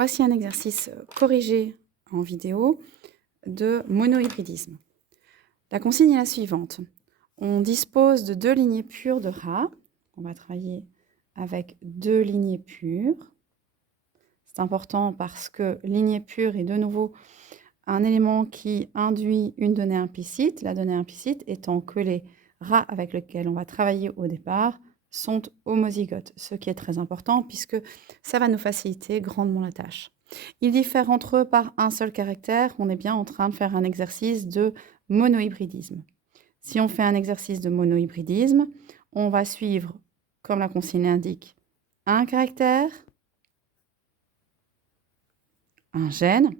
Voici un exercice corrigé en vidéo de monohybridisme. La consigne est la suivante. On dispose de 2 lignées pures de rats. On va travailler avec 2 lignées pures. C'est important parce que lignée pure est de nouveau un élément qui induit une donnée implicite. La donnée implicite étant que les rats avec lesquels on va travailler au départ sont homozygotes, ce qui est très important puisque ça va nous faciliter grandement la tâche. Ils diffèrent entre eux par un seul caractère. On est bien en train de faire un exercice de monohybridisme. Si on fait un exercice de monohybridisme, on va suivre, comme la consigne l'indique, un caractère, un gène,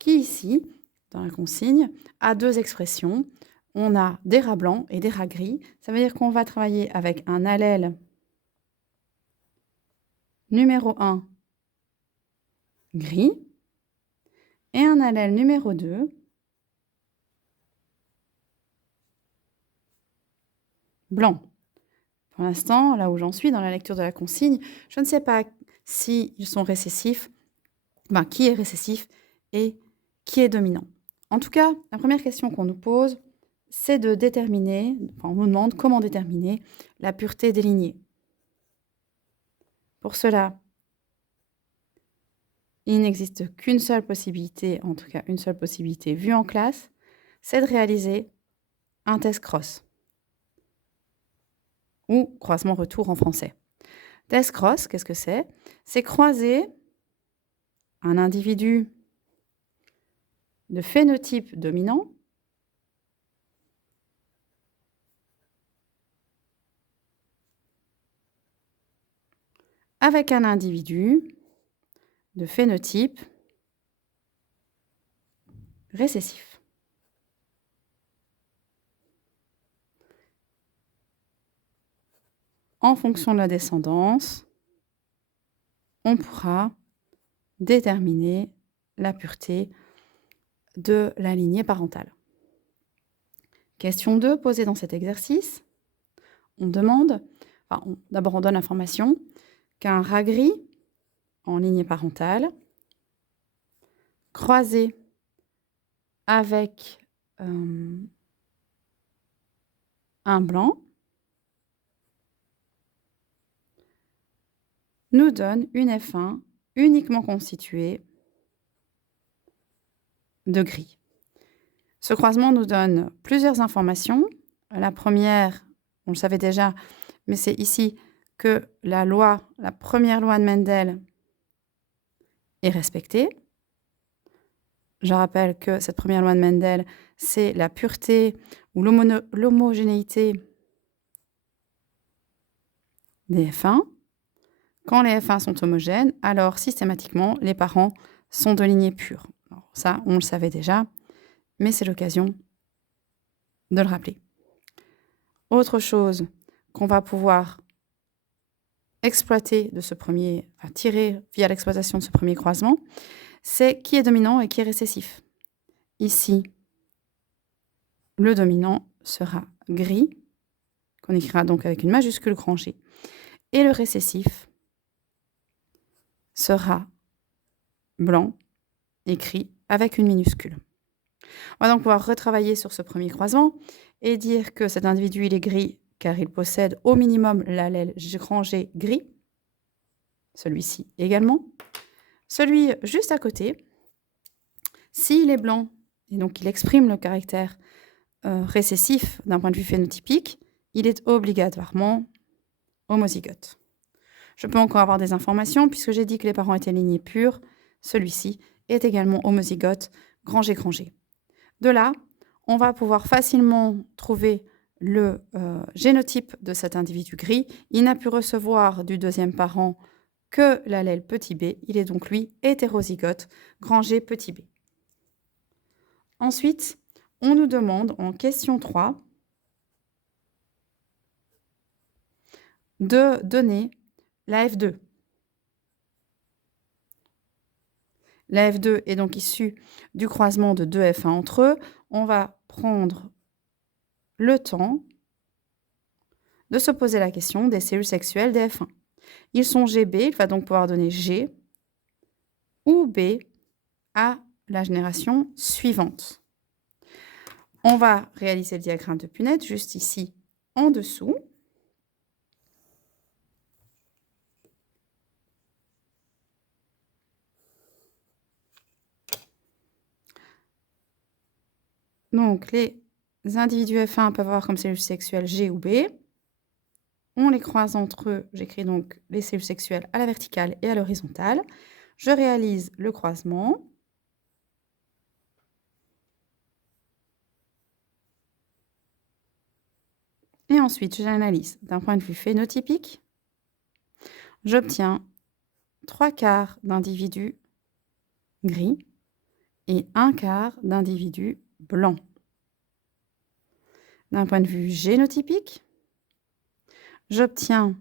qui ici, dans la consigne, a 2 expressions. On a des rats blancs et des rats gris. Ça veut dire qu'on va travailler avec un allèle numéro 1 gris et un allèle numéro 2 blanc. Pour l'instant, là où j'en suis dans la lecture de la consigne, je ne sais pas s'ils sont récessifs, qui est récessif et qui est dominant. En tout cas, la première question qu'on nous pose, c'est de déterminer, on nous demande comment déterminer la pureté des lignées. Pour cela, il n'existe qu'une seule possibilité, en tout cas une seule possibilité vue en classe, c'est de réaliser un test cross ou croisement-retour en français. Test cross, qu'est-ce que c'est? C'est croiser un individu de phénotype dominant avec un individu de phénotype récessif. En fonction de la descendance, on pourra déterminer la pureté de la lignée parentale. Question 2 posée dans cet exercice. On demande, d'abord on donne l'information qu'un rat gris en lignée parentale croisé avec un blanc nous donne une F1 uniquement constituée de gris. Ce croisement nous donne plusieurs informations. La première, on le savait déjà, mais c'est ici que la première loi de Mendel est respectée. Je rappelle que cette première loi de Mendel, c'est la pureté ou l'homogénéité des F1. Quand les F1 sont homogènes, alors systématiquement, les parents sont de lignée pure. Alors, ça, on le savait déjà, mais c'est l'occasion de le rappeler. Autre chose qu'on va pouvoir exploiter de ce premier, tirer via l'exploitation de ce premier croisement, c'est qui est dominant et qui est récessif. Ici, le dominant sera gris, qu'on écrira donc avec une majuscule grand G, et le récessif sera blanc, écrit avec une minuscule. On va donc pouvoir retravailler sur ce premier croisement et dire que cet individu il est gris car il possède au minimum l'allèle grand G gris, celui-ci également. Celui juste à côté, s'il est blanc, et donc il exprime le caractère récessif d'un point de vue phénotypique, il est obligatoirement homozygote. Je peux encore avoir des informations, puisque j'ai dit que les parents étaient lignés purs, celui-ci est également homozygote, grand G, grand G. De là, on va pouvoir facilement trouver le génotype de cet individu gris. Il n'a pu recevoir du deuxième parent que l'allèle petit b. Il est donc, lui, hétérozygote, grand G, petit b. Ensuite, on nous demande, en question 3, de donner la F2. La F2 est donc issue du croisement de 2 F1 entre eux. On va prendre le temps de se poser la question des cellules sexuelles des F1. Ils sont GB, il va donc pouvoir donner G ou B à la génération suivante. On va réaliser le diagramme de Punnett juste ici en dessous. Donc, les individus F1 peuvent avoir comme cellules sexuelles G ou B. On les croise entre eux. J'écris donc les cellules sexuelles à la verticale et à l'horizontale. Je réalise le croisement. Et ensuite, j'analyse d'un point de vue phénotypique. J'obtiens 3/4 d'individus gris et 1/4 d'individus blancs. D'un point de vue génotypique, j'obtiens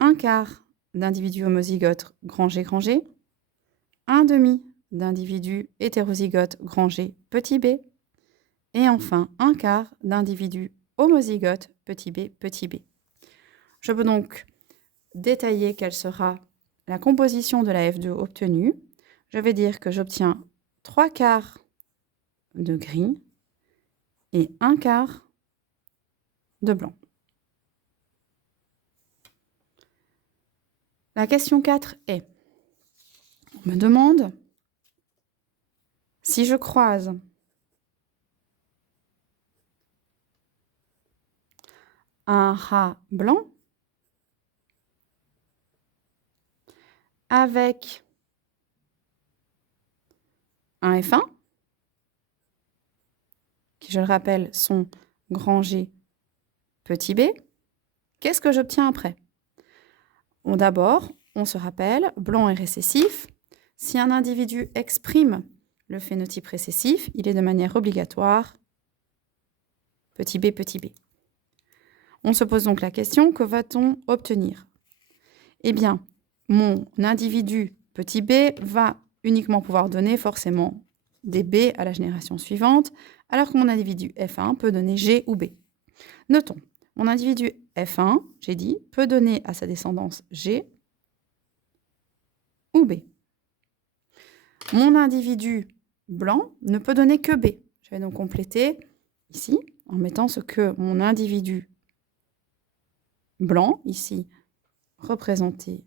1/4 d'individus homozygotes grand G, 1/2 d'individus hétérozygotes grand G, petit b, et enfin 1/4 d'individus homozygotes petit b, petit b. Je peux donc détailler quelle sera la composition de la F2 obtenue. Je vais dire que j'obtiens 3/4 de gris et 1/4 de blanc. La question 4 est, on me demande si je croise un rat blanc avec un F1, qui je le rappelle sont grand G, petit b, qu'est-ce que j'obtiens après? Bon, d'abord, on se rappelle, blanc est récessif. Si un individu exprime le phénotype récessif, il est de manière obligatoire petit b, petit b. On se pose donc la question, que va-t-on obtenir? Eh bien, mon individu petit b va uniquement pouvoir donner forcément des b à la génération suivante, alors que mon individu F1 peut donner G ou B. Notons, mon individu F1, j'ai dit, peut donner à sa descendance G ou B. Mon individu blanc ne peut donner que B. Je vais donc compléter ici en mettant ce que mon individu blanc, ici représenté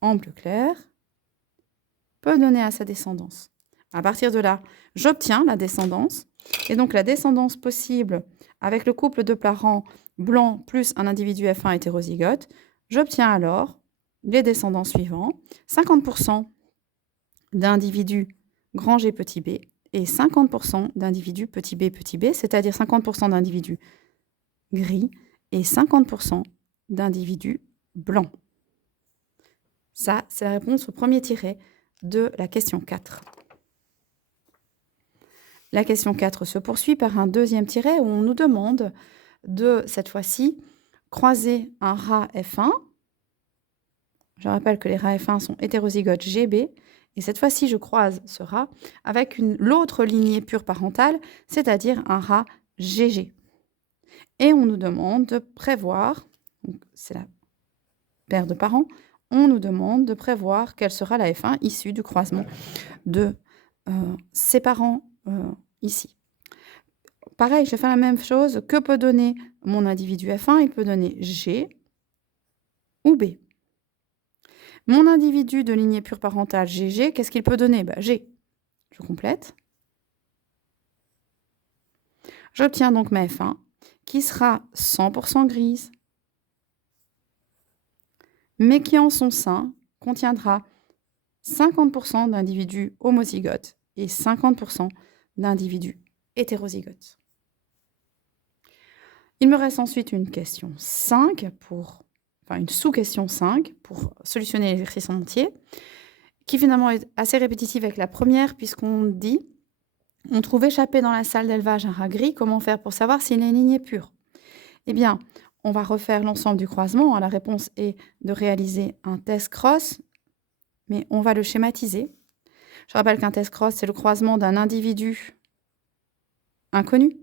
en bleu clair, peut donner à sa descendance. À partir de là, j'obtiens la descendance. Et donc la descendance possible avec le couple de parents blanc plus un individu F1 hétérozygote, j'obtiens alors les descendants suivants, 50% d'individus grand G petit b et 50% d'individus petit b, c'est-à-dire 50% d'individus gris et 50% d'individus blancs. Ça, c'est la réponse au premier tiret de la question 4. La question 4 se poursuit par un deuxième tiret où on nous demande de, cette fois-ci, croiser un rat F1. Je rappelle que les rats F1 sont hétérozygotes GB. Et cette fois-ci, je croise ce rat avec l'autre lignée pure parentale, c'est-à-dire un rat GG. Et on nous demande de prévoir, c'est la paire de parents, on nous demande de prévoir quelle sera la F1 issue du croisement de ces parents ici. Pareil, je vais faire la même chose. Que peut donner mon individu F1? Il peut donner G ou B. Mon individu de lignée pure parentale GG, qu'est-ce qu'il peut donner? G. Je complète. J'obtiens donc ma F1 qui sera 100% grise, mais qui en son sein contiendra 50% d'individus homozygotes et 50% d'individus hétérozygotes. Il me reste ensuite une question 5 une sous-question 5 pour solutionner l'exercice en entier, qui finalement est assez répétitive avec la première, puisqu'on dit on trouve échappé dans la salle d'élevage un rat gris, comment faire pour savoir s'il est lignée pure? Eh bien, on va refaire l'ensemble du croisement. La réponse est de réaliser un test cross, mais on va le schématiser. Je rappelle qu'un test cross, c'est le croisement d'un individu inconnu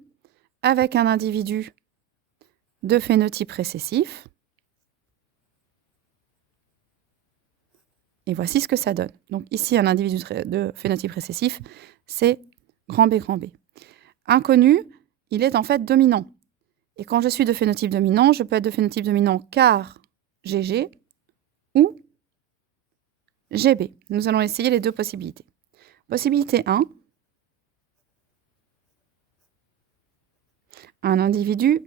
avec un individu de phénotype récessif. Et voici ce que ça donne. Donc ici, un individu de phénotype récessif, c'est grand B, grand B. Inconnu, il est en fait dominant. Et quand je suis de phénotype dominant, je peux être de phénotype dominant car GG ou GB. Nous allons essayer les deux possibilités. Possibilité 1, un individu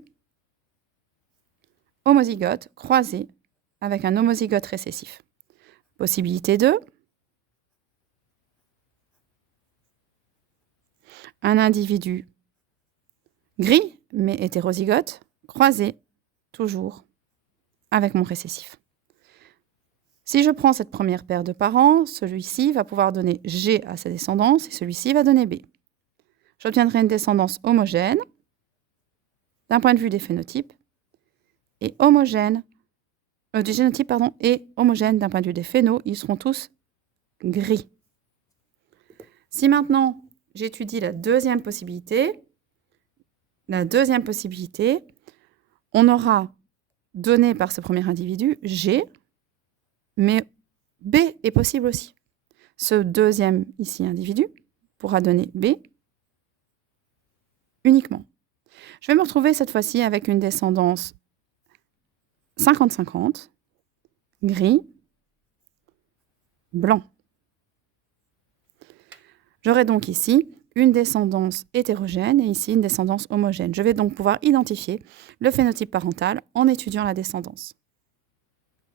homozygote croisé avec un homozygote récessif. Possibilité 2, un individu gris mais hétérozygote croisé toujours avec mon récessif. Si je prends cette première paire de parents, celui-ci va pouvoir donner G à sa descendance et celui-ci va donner B. J'obtiendrai une descendance homogène d'un point de vue des phénotypes et homogène du génotype et homogène d'un point de vue des phénos, ils seront tous gris. Si maintenant j'étudie la deuxième possibilité, on aura donné par ce premier individu G, mais B est possible aussi. Ce deuxième ici individu pourra donner B uniquement. Je vais me retrouver cette fois-ci avec une descendance 50-50, gris, blanc. J'aurai donc ici une descendance hétérogène et ici une descendance homogène. Je vais donc pouvoir identifier le phénotype parental en étudiant la descendance.